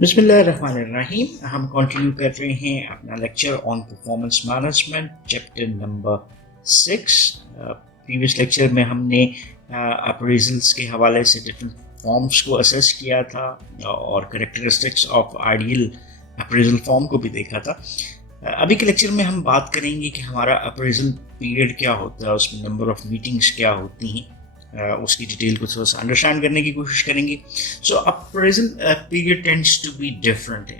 बिस्मिल्लाहिर्रहमानिर्रहीम। हम कंटिन्यू कर रहे हैं अपना lecture on performance management chapter number 6। Previous lecture में हमने अप्रेजल्स के हवाले से डिफरेंट फॉर्म्स को असेस किया था और characteristics of ideal appraisal form को भी देखा था। अभी के लेक्चर में हम बात करेंगे कि हमारा अप्रेजल पीरियड क्या होता है, उसमें नंबर ऑफ मीटिंग्स क्या होती हैं, उसकी डिटेल को थोड़ा सा अंडरस्टैंड करने की कोशिश करेंगे। So appraisal period tends to be different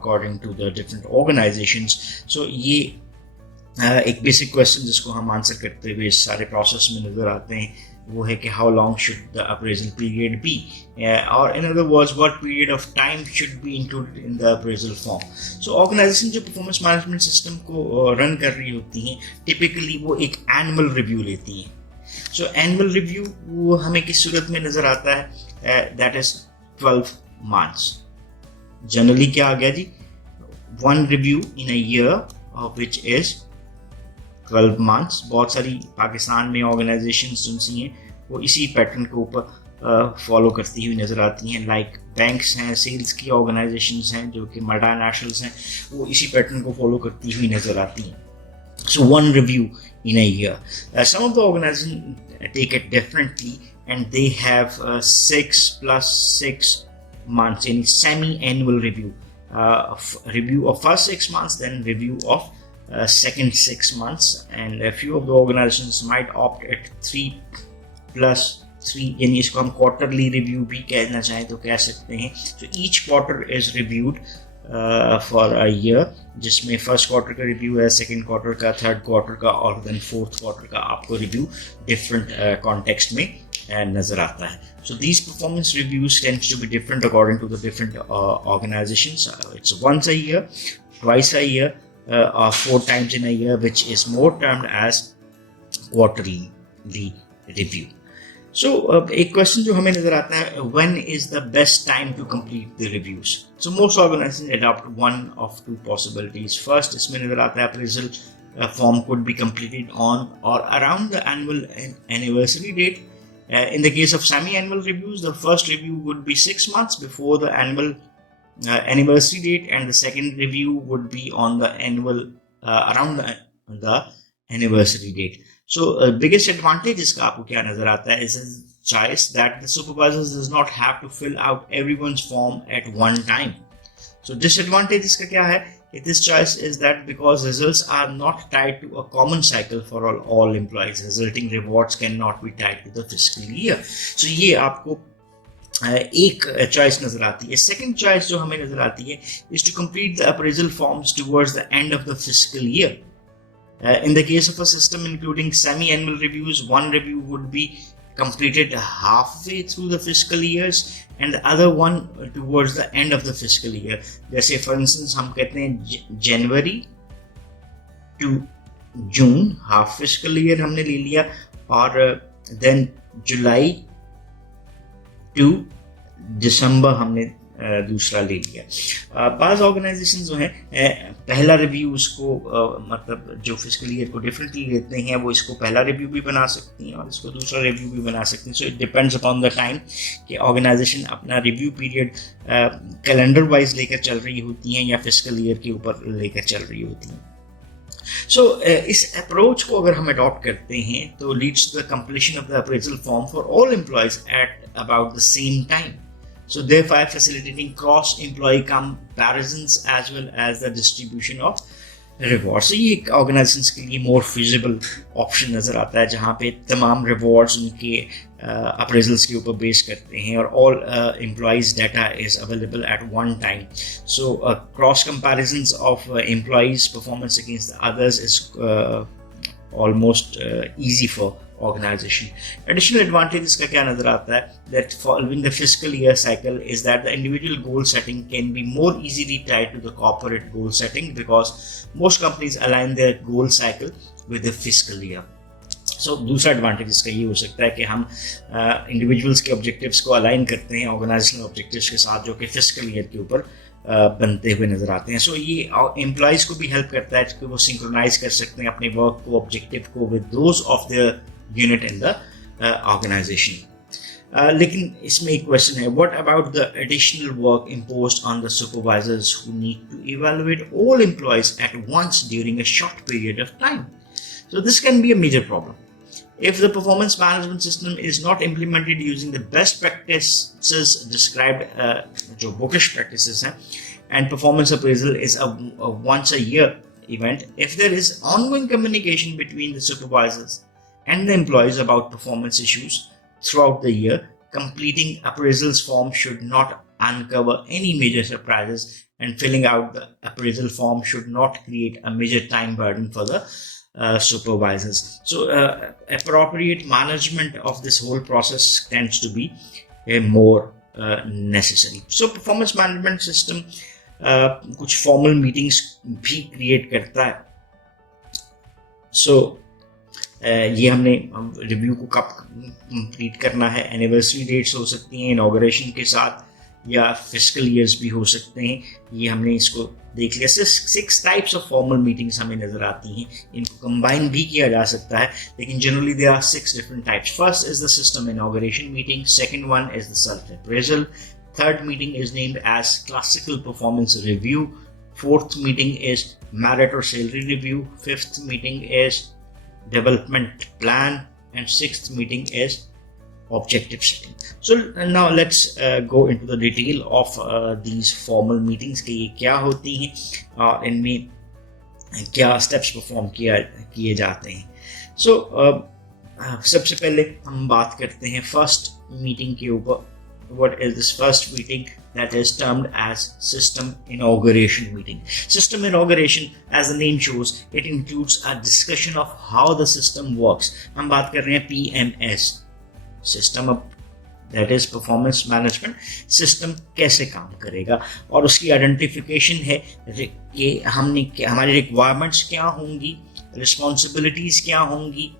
according to the different organisations. So ये एक बेसिक क्वेश्चन जिसको हम आंसर करते हुए इस सारे प्रोसेस में नज़र आते हैं वो है कि how long should the appraisal period be, और in other words what period of time should be included in the appraisal form. So organisation जो परफॉर्मेंस मैनेजमेंट सिस्टम को रन कर रही होती हैं टिपिकली वो एक एनुअल रिव्यू लेती हैं। सो एनुअल रिव्यू वो हमें किस सूरत में नजर आता है, दैट इज 12 मंथ्स। जनरली क्या आ गया जी, one review in a year which is 12 months. बहुत सारी पाकिस्तान में ऑर्गेनाइजेशंस जिनसी हैं वो इसी पैटर्न के ऊपर फॉलो करती हुई नज़र आती हैं। लाइक बैंक्स हैं, सेल्स की ऑर्गेनाइजेशंस हैं जो कि मल्टीनेशनल्स हैं, वो इसी पैटर्न को फॉलो करती हुई नज़र आती हैं। So one review in a year. Some of the organizations take it differently and they have 6 plus 6 months in semi-annual review. Review of first 6 months, then review of second 6 months, and a few of the organizations might opt at 3 plus 3, यानी इसको हम quarterly review भी कहना चाहें तो कह सकते हैं। So each quarter is reviewed for a year, जिसमें फर्स्ट क्वार्टर का रिव्यू है, सेकंड क्वार्टर का, थर्ड क्वार्टर का और देन फोर्थ क्वार्टर का आपको रिव्यू डिफरेंट कॉन्टेक्स्ट में नजर आता है। So these performance reviews tends to be different according to the different organizations. It's once a year, twice a year, or 4 times in a year, which is more termed as quarterly review. So एक क्वेश्चन जो हमें नजर आता है, when is the best time to complete the reviews? So most organizations adopt one of two possibilities. First, इसमें नजर आता है appraisal form could be completed on or around the annual anniversary date. In the case of semi-annual reviews, the first review would be 6 months before the annual anniversary date, and the second review would be on the annual around the anniversary date. So biggest advantage इसका आपको क्या नजर आता है, is a choice that the supervisors does not have to fill out everyone's form at one time. So disadvantage इसका क्या है, this choice is that because results are not tied to a common cycle for all employees, resulting rewards cannot be tied to the fiscal year. So ये आपको एक चॉइस नजर आती है। Second choice जो हमें नजर आती है is to complete the appraisal forms towards the end of the fiscal year. In the case of a system including semi-annual reviews, one review would be completed halfway through the fiscal years and the other one towards the end of the fiscal year. जैसे for instance हम कहते हैं जनवरी to जून half fiscal year हमने ले लिया, और देन जुलाई टू दिसंबर हमने दूसरा ले लिया। बाज़ ऑर्गेनाइजेशन जो हैं पहला रिव्यू उसको मतलब जो फिस्कल ईयर को डिफरेंटली लेते हैं वो इसको पहला रिव्यू भी बना सकती हैं और इसको दूसरा रिव्यू भी बना सकती हैं। So it depends upon the time कि ऑर्गेनाइजेशन अपना रिव्यू पीरियड कैलेंडर वाइज लेकर चल रही होती हैं या फिस्कल ईयर के ऊपर लेकर चल रही होती हैं। सो इस अप्रोच को अगर हम अडॉप्ट करते हैं तो leads to the completion of the appraisal form for all employees at about the same time. So therefore facilitating cross-employee comparisons as well as the distribution of rewards. So ये organizations के लिए more feasible option नज़र आता है जहाँ पे तमाम rewards उनके appraisals के ऊपर base करते हैं और all employees data is available at one time. So cross comparisons of employees performance against the others is almost easy for organization. Additional advantage इसका क्या नजर आता है, that following the fiscal year cycle is that the individual goal setting can be more easily tied to the corporate goal setting because most companies align their goal cycle with the fiscal year. So दूसरा एडवांटेज इसका ये हो सकता है कि हम इंडिविजुअल्स के ऑब्जेक्टिव्स को अलाइन करते हैं ऑर्गेनाइजेशनल ऑब्जेक्टिव्स के साथ जो कि फिस्कल ईयर के ऊपर बनते हुए नजर आते हैं। सो ये एम्प्लॉयज़ को भी हेल्प करता है कि वो सिंक्रोनाइज कर सकते हैं अपने वर्क को, ऑब्जेक्टिव को with those of the unit in the organization. लेकिन इसमें एक क्वेश्चन है, what about the additional work imposed on the supervisors who need to evaluate all employees at once during a short period of time. So this can be a major problem. If the performance management system is not implemented using the best practices described, जो bookish practices हैं, and performance appraisal is a once a year event, if there is ongoing communication between the supervisors and the employees about performance issues throughout the year, completing appraisals form should not uncover any major surprises, and filling out the appraisal form should not create a major time burden for the supervisors. So appropriate management of this whole process tends to be more necessary. So performance management system कुछ formal meetings भी create करता है. So ये हमने रिव्यू को कब कंप्लीट करना है, एनिवर्सरी डेट्स हो सकती हैं इनॉग्रेशन के साथ, या फिस्कल ईयर्स भी हो सकते हैं, ये हमने इसको देख लिया. 6 टाइप्स ऑफ फॉर्मल मीटिंग्स हमें नजर आती हैं. इनको कंबाइन भी किया जा सकता है, लेकिन generally there are 6 different types. First is the system inauguration meeting, second one is the self appraisal, third meeting is named as classical performance review, fourth meeting is merit और salary review, fifth meeting is development plan, and sixth meeting is objective setting. So now let's go into the detail of these formal meetings कि ये क्या होती हैं और इनमें क्या steps perform किए जाते हैं. So सबसे पहले हम बात करते हैं first meeting के ऊपर. What is this first meeting? That is termed as system inauguration meeting. System inauguration, as the name shows, it includes a discussion of how the system works. हम बात कर रहे हैं PMS, system that is performance management system कैसे काम करेगा, और उसकी आइडेंटिफिकेशन है कि हमारी रिक्वायरमेंट्स क्या होंगी, रिस्पॉन्सिबिलिटीज क्या होंगी,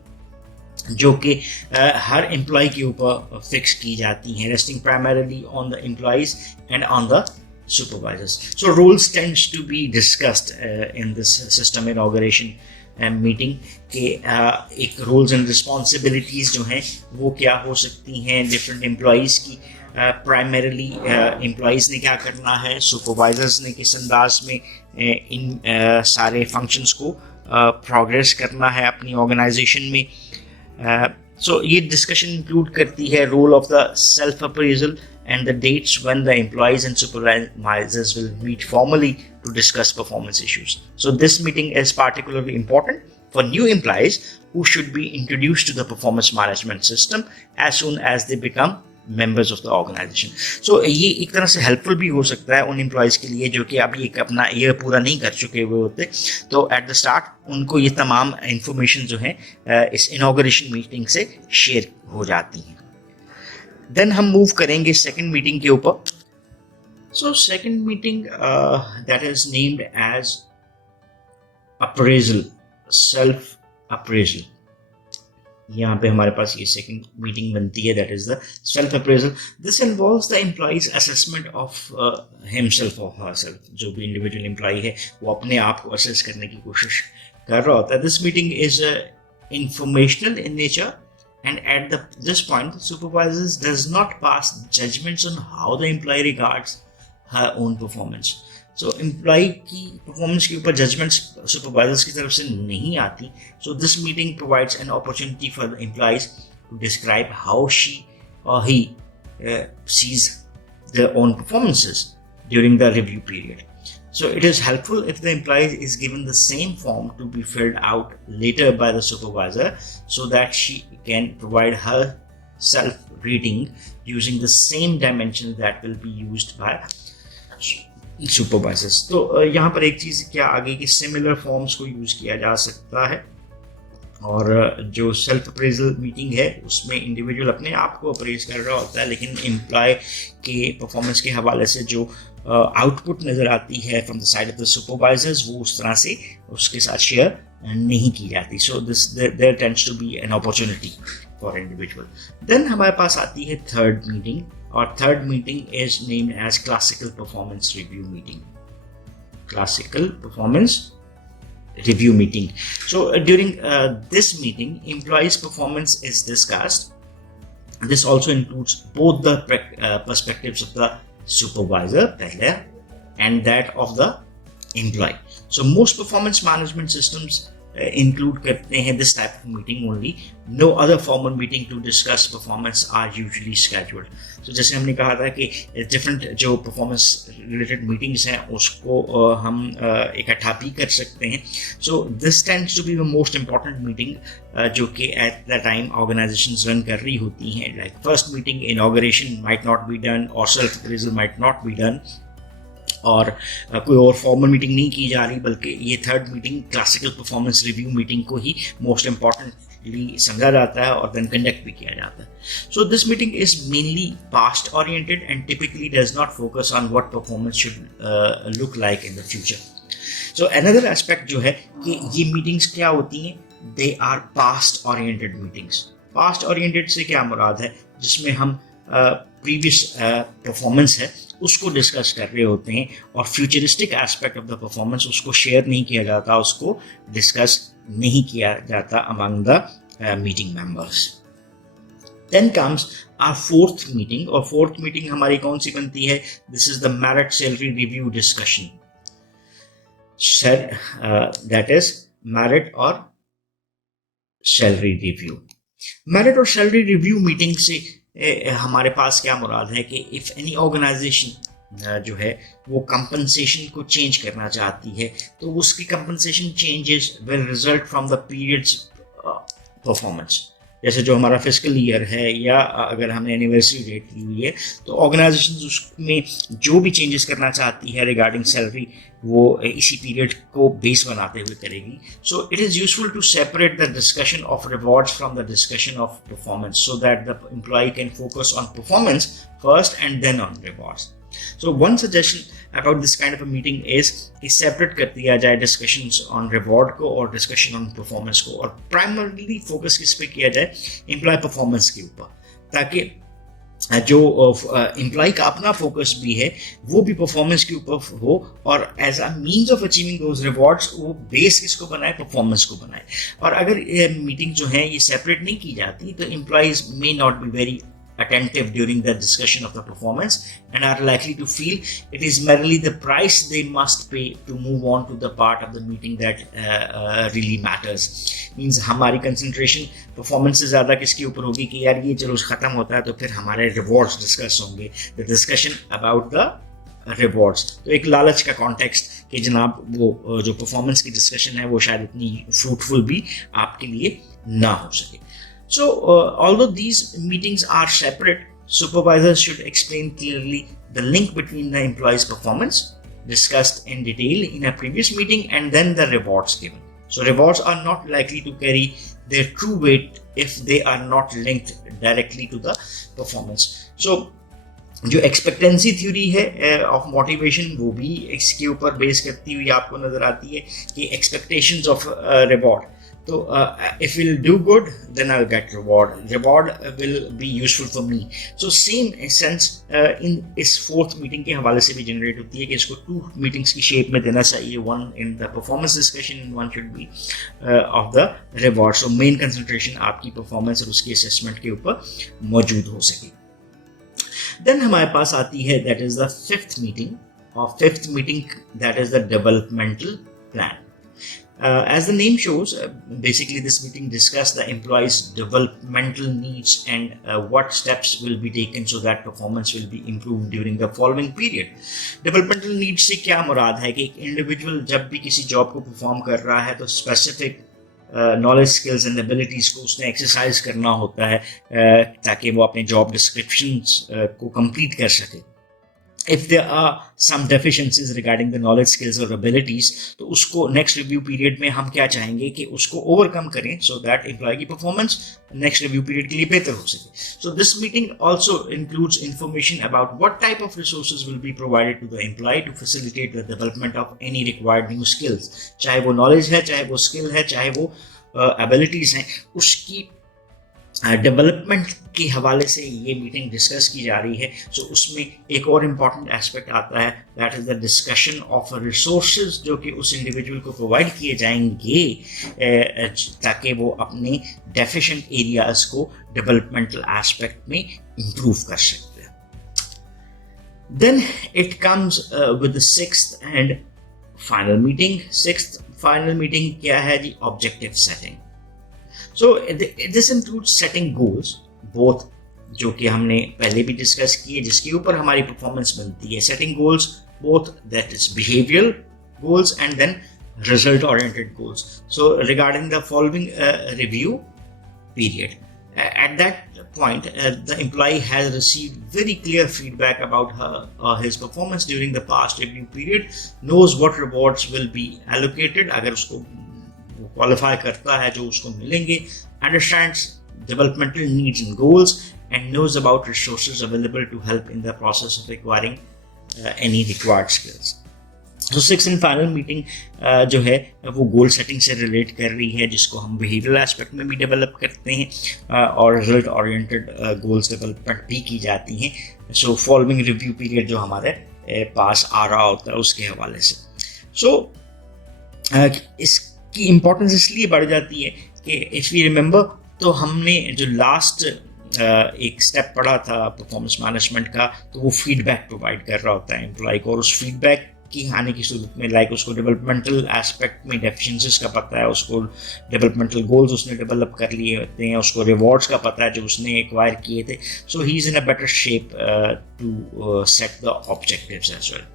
जो कि हर एम्प्लॉय के ऊपर फिक्स की जाती हैं, resting primarily on the employees and on the supervisors. So roles tends to be discussed in this system inauguration meeting कि एक roles and responsibilities जो हैं वो क्या हो सकती हैं different employees की. प्राइमरीली एम्प्लॉयज़ ने क्या करना है, सुपरवाइजर्स ने किस अंदाज में इन सारे फंक्शंस को प्रोग्रेस करना है अपनी ऑर्गेनाइजेशन में. So ये discussion include करती है role of the self appraisal and the dates when the employees and supervisors will meet formally to discuss performance issues. So this meeting is particularly important for new employees who should be introduced to the performance management system as soon as they become members of the organization. So ये एक तरह से helpful भी हो सकता है उन employees के लिए जो कि अभी एक अपना year पूरा नहीं कर चुके हुए होते. तो at the start उनको ये तमाम information जो है इस inauguration meeting से share हो जाती हैं. Then हम move करेंगे second meeting के ऊपर. So second meeting that is named as appraisal, self appraisal. यहाँ पे हमारे पास ये सेकंड मीटिंग बनती है, that is the self appraisal. This involves the employees assessment of himself और हरसेल्फ. जो भी इंडिविजुअल एम्प्लॉय है वो अपने आप को असेस करने की कोशिश कर रहा होता है. This meeting is informational in nature and at this point the supervisors does not pass judgments on how the employee regards her own performance. So employee की performance के ऊपर judgments supervisors की तरफ से नहीं आती. So this meeting provides an opportunity for the employees to describe how she or he sees their own performances during the review period. So it is helpful if the employee is given the same form to be filled out later by the supervisor so that she can provide her self-rating using the same dimensions that will be used by supervisors. तो यहाँ पर एक चीज़ क्या आगे की similar forms को use किया जा सकता है, और जो सेल्फ अप्रेजल मीटिंग है उसमें इंडिविजुअल अपने आप को अप्रेज कर रहा होता है, लेकिन एम्प्लॉय के परफॉर्मेंस के हवाले से जो आउटपुट नज़र आती है from the side of the supervisors वो उस तरह से उसके साथ शेयर नहीं की जाती. So this there tends to be an opportunity for individual. Then हमारे पास आती है थर्ड मीटिंग, और third meeting is named as classical performance review meeting. Classical performance review meeting. So during this meeting, employees' performance is discussed This also includes both the perspectives of the supervisor and that of the employee. So most performance management systems include this type of meeting only. No other formal meeting to discuss performance are usually scheduled. So जैसे हमने कहा था कि different जो performance related meetings हैं उसको हम इकट्ठा भी कर सकते हैं. So this tends to be the most important meeting जो कि at the time organizations run कर रही होती हैं. Like first meeting, inauguration might not be done or self appraisal might not be done. और कोई और फॉर्मल मीटिंग नहीं की जा रही, बल्कि ये third meeting classical performance review meeting को ही मोस्ट इम्पॉर्टेंटली समझा जाता है और देन कंडक्ट भी किया जाता है. So this meeting is mainly past oriented and typically does not focus on what performance should look like in the future. So another aspect जो है कि ये मीटिंग्स क्या होती हैं, they are past oriented meetings. Past oriented से क्या मुराद है, जिसमें हम प्रीवियस परफॉर्मेंस है उसको डिस्कस कर रहे होते हैं और futuristic aspect of the performance उसको शेयर नहीं किया जाता, उसको डिस्कस नहीं किया जाता among the meeting members. Then comes our fourth meeting, और फोर्थ मीटिंग हमारी कौन सी बनती है, this is the merit salary review discussion. That is merit और सैलरी रिव्यू. मेरिट और सैलरी रिव्यू मीटिंग से हमारे पास क्या मुराद है कि इफ़ एनी ऑर्गेनाइजेशन जो है वो कंपनसेशन को चेंज करना चाहती है तो उसकी compensation changes will result from the periods performance. जैसे जो हमारा फिस्कल ईयर है या अगर हमने एनिवर्सरी डेट ली हुई है तो ऑर्गेनाइजेशन उसमें जो भी चेंजेस करना चाहती है रिगार्डिंग सैलरी वो इसी पीरियड को बेस बनाते हुए करेगी. So it is useful to separate the discussion of rewards from the discussion of performance so that the employee can focus on performance first and then on rewards. So one suggestion about this kind of a meeting is कि separate कर दिया जाए discussions on reward को और discussion on performance को, और primarily focus किस पे किया जाए, employee performance के ऊपर, ताकि जो एम्प्लॉय का अपना फोकस भी है वो भी परफॉर्मेंस के ऊपर हो और as a means of achieving those rewards वो बेस किसको बनाए, परफॉर्मेंस को बनाए. और अगर ये मीटिंग जो है ये सेपरेट नहीं की जाती तो employees may not be very attentive during the discussion of the performance and are likely to feel it is merely the price they must pay to move on to the part of the meeting that really matters. Means हमारी concentration performance से ज़्यादा किसके ऊपर होगी कि यार ये चलो ख़त्म होता है तो फिर हमारे rewards discuss होंगे, the discussion about the rewards. तो एक लालच का context कि जनाब वो जो performance की discussion है वो शायद इतनी fruitful भी आपके लिए ना हो सके. So, although these meetings are separate, supervisors should explain clearly the link between the employee's performance discussed in detail in a previous meeting and then the rewards given. So, rewards are not likely to carry their true weight if they are not linked directly to the performance. So, जो expectancy theory है of motivation वो भी इसके ऊपर बेस करती हुई आपको नजर आती है कि expectations of reward. So if we'll do good, then I'll get reward. Reward will be useful for me. So same sense in इस fourth meeting के हवाले से भी generate होती है कि इसको two meetings की shape में देना चाहिए. One in the performance discussion and one should be of the reward. So main concentration आपकी performance और उसकी assessment के ऊपर मौजूद हो सके. Then हमारे पास आती है that is the fifth meeting, or fifth meeting that is the developmental plan. As the name shows, basically this meeting discussed the employees' developmental needs and what steps will be taken so that performance will be improved during the following period. Developmental needs से क्या मुराद है कि एक individual जब भी किसी job को perform कर रहा है तो specific knowledge, skills and abilities को उसने exercise करना होता है ताकि वो अपने job descriptions को complete कर सके. If there are some deficiencies regarding the knowledge, skills or abilities, तो उसको next review period में हम क्या चाहेंगे कि उसको overcome करें so that employee की performance next review period के लिए बेहतर हो सके. So this meeting also includes information about what type of resources will be provided to the employee to facilitate the development of any required new skills. चाहे वो knowledge है, चाहे वो skill है, चाहे वो abilities हैं, उसकी डेवलपमेंट के हवाले से ये मीटिंग डिस्कस की जा रही है। सो उसमें एक और इम्पॉर्टेंट एस्पेक्ट आता है, that is the discussion of resources जो कि उस इंडिविजुअल को प्रोवाइड किए जाएंगे ताकि वो अपने डेफिशिएंट एरियाज को डेवलपमेंटल एस्पेक्ट में इम्प्रूव कर सकते हैं। Then it comes with the sixth and final meeting. Sixth final meeting क्या है जी? Objective setting. So this includes setting goals, both जो कि हमने पहले भी डिस्कस किए, जिसके ऊपर हमारी परफॉर्मेंस बनती है। Setting goals both, that is behavioral goals and then result oriented goals. So regarding the following review period, at that point the employee has received very clear feedback about his performance during the past review period, knows what rewards will be allocated अगर उसको क्वालिफाई करता है जो उसको मिलेंगे, understands developmental needs and goals and knows about resources available to help in the process of acquiring any required skills. तो six and final meeting जो है वो गोल सेटिंग से रिलेट कर रही है, जिसको हम बिहेवियरल एस्पेक्ट में भी डेवलप करते हैं और रिजल्ट ओरिएंटेड गोल्स डेवलपमेंट भी की जाती हैं। सो फॉलोइंग रिव्यू पीरियड जो हमारे पास आ रहा होता है उसके हवाले से। सो की इम्पोर्टेंस इसलिए बढ़ जाती है कि इफ़ वी रिमेंबर, तो हमने जो लास्ट एक स्टेप पढ़ा था परफॉर्मेंस मैनेजमेंट का, तो वो फीडबैक प्रोवाइड कर रहा होता है एम्प्लॉय को, और उस फीडबैक की आने की सूरत में लाइक उसको डेवलपमेंटल एस्पेक्ट में डेफिशिएंसीज का पता है, उसको डेवलपमेंटल गोल्स उसने डेवलप कर लिए होते हैं, उसको रिवॉर्ड्स का पता है जो उसने एक्वायर किए थे। So he is in a better shape to set the objectives as well.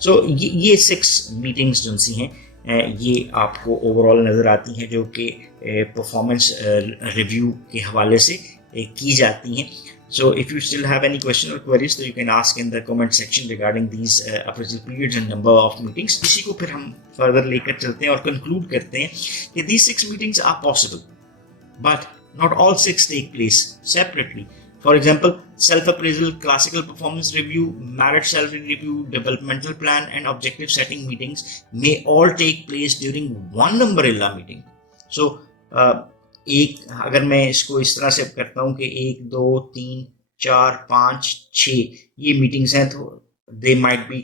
So ये 6 मीटिंग्स जो सी हैं ये आपको ओवरऑल नज़र आती हैं, जो कि परफॉर्मेंस रिव्यू के हवाले से की जाती हैं। So if you still have any question और क्वेरीज, तो you can ask in the comment section regarding these appraisal periods and number of meetings. इसी को फिर हम फर्दर लेकर चलते हैं और कंक्लूड करते हैं कि these 6 meetings are possible, but not all 6 take place separately. For example, self-appraisal, classical performance review, merit salary review, developmental plan and objective setting meetings may all take place during one umbrella meeting. So, एक अगर मैं इसको इस तरह से करता हूँ कि 1, 2, 3, 4, 5, 6 ये मीटिंग्स हैं, तो they might be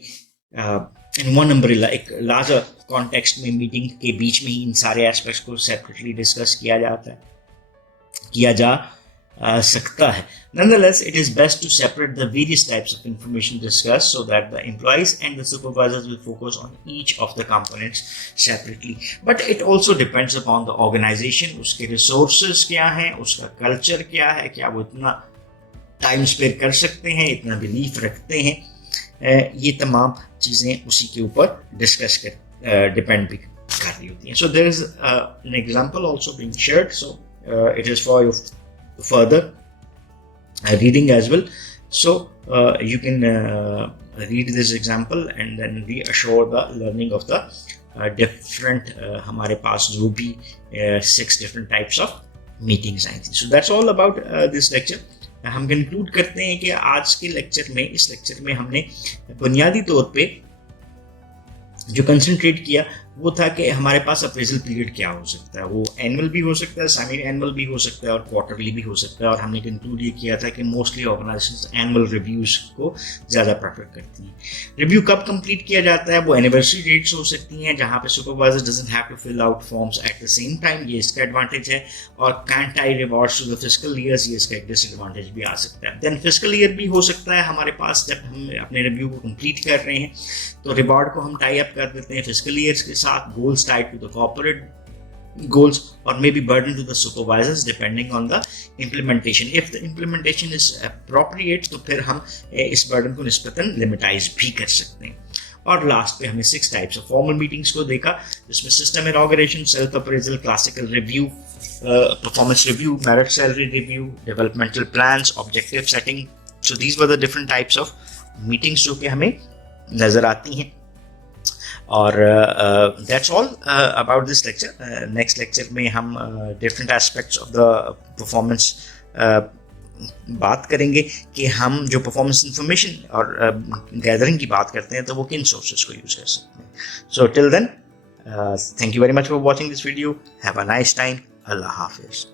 in one umbrella, एक larger context में मीटिंग के बीच में ही इन सारे एस्पेक्ट्स को सेपरेटली डिस्कस किया जा सकता है। Nonetheless, it is best to separate the various types of information discussed so that the employees and the supervisors will focus on each of the components separately. But it also depends upon the organization, उसके resources क्या हैं, उसका culture क्या है, क्या वो इतना time spare कर सकते हैं, इतना belief रखते हैं, ये तमाम चीज़ें उसी के ऊपर discuss depend भी कर रही होती हैं। So there is an example also being shared, so it is for your further reading as well. So you can read this example and then reassure the learning of the different हमारे पास जो भी 6 different types of meetings आई थी। So that's all about this lecture. हम कंक्लूड करते हैं कि आज के लेक्चर में, इस लेक्चर में हमने बुनियादी तौर पे जो कंसंट्रेट किया वो था कि हमारे पास अप्रेजल पीरियड क्या हो सकता है। वो एनुअल भी हो सकता है, सेमी एनुअल भी हो सकता है और क्वार्टरली भी हो सकता है। और हमने कंक्लूड ये किया था कि मोस्टली ऑर्गेनाइजेशंस एनुअल रिव्यूज को ज़्यादा प्रेफर करती हैं। रिव्यू कब कंप्लीट किया जाता है? वो एनिवर्सरी डेट्स हो सकती हैं जहाँ पे supervisor doesn't have to fill out forms at the same time, ये इसका एडवांटेज है। और can't tie rewards to the fiscal years, ये इसका एक डिसएडवांटेज भी आ सकता है। देन फिस्कल ईयर भी हो सकता है हमारे पास, जब हम अपने रिव्यू को कंप्लीट कर रहे हैं तो रिवॉर्ड को हम टाई अप कर देते हैं फिस्कल ईयर्स के साथ, goals tied to the corporate goals or maybe burden to the supervisors depending on the implementation. If the implementation is appropriate तो फिर हम इस burden को निस्बतन लिमिटाइज भी कर सकते हैं। और लास्ट पे हमने 6 टाइप्स ऑफ फॉर्मल मीटिंग्स को देखा, जिसमें system inauguration, self appraisal, classical review, performance review, merit salary review, developmental plans, objective setting. So these were the different types of meetings जो कि हमें नजर आती हैं। और that's all about this lecture. Next lecture में हम different aspects of the performance बात करेंगे कि हम जो परफॉर्मेंस इंफॉर्मेशन और गैदरिंग की बात करते हैं तो वो किन सोर्सेज को यूज़ कर सकते हैं। So till then, thank you very much for watching this video. Have a nice time. Allah हाफिज़।